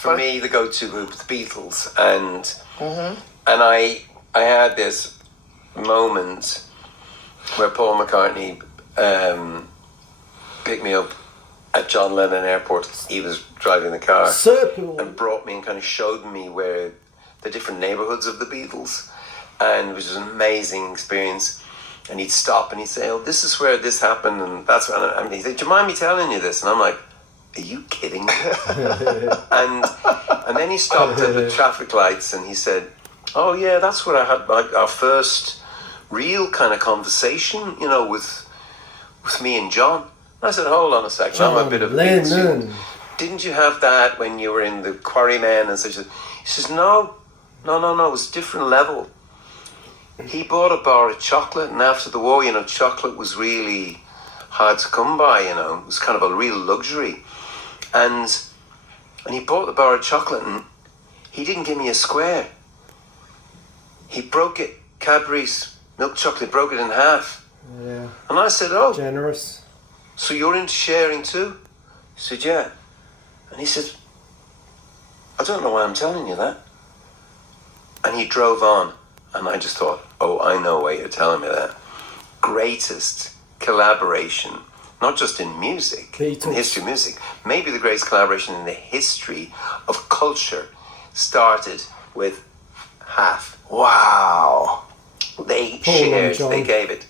For me, the go-to group is the Beatles, and I had this moment where Paul McCartney picked me up at John Lennon Airport. He was driving the car and brought me and kind of showed me where the different neighbourhoods of the Beatles, and it was an amazing experience. And he'd stop and he'd say, "Oh, this is where this happened," and that's when he'd say, "Do you mind me telling you this?" And I'm like, "Are you kidding me?" and then he stopped at the traffic lights and he said, "Oh yeah, that's where I had our first real kind of conversation, you know, with me and John." And I said, "Hold on a second, John I'm a bit of Lennon. Didn't you have that when you were in the Quarrymen and such?" He says, No, it was a different level. He bought a bar of chocolate, and after the war, you know, chocolate was really hard to come by, you know. It was kind of a real luxury. And he bought the bar of chocolate, and he didn't give me a square. He broke it, Cadbury's milk chocolate, broke it in half. Yeah. And I said, "Oh, Generous. so you're into sharing too?" He said, "Yeah." And he said, "I don't know why I'm telling you that." And he drove on, and I just thought, "Oh, I know why you're telling me that." Greatest collaboration, not just in music, Beatles. in history of music, maybe the greatest collaboration in the history of culture started with half. Wow. They Paul and shared, John. they gave it.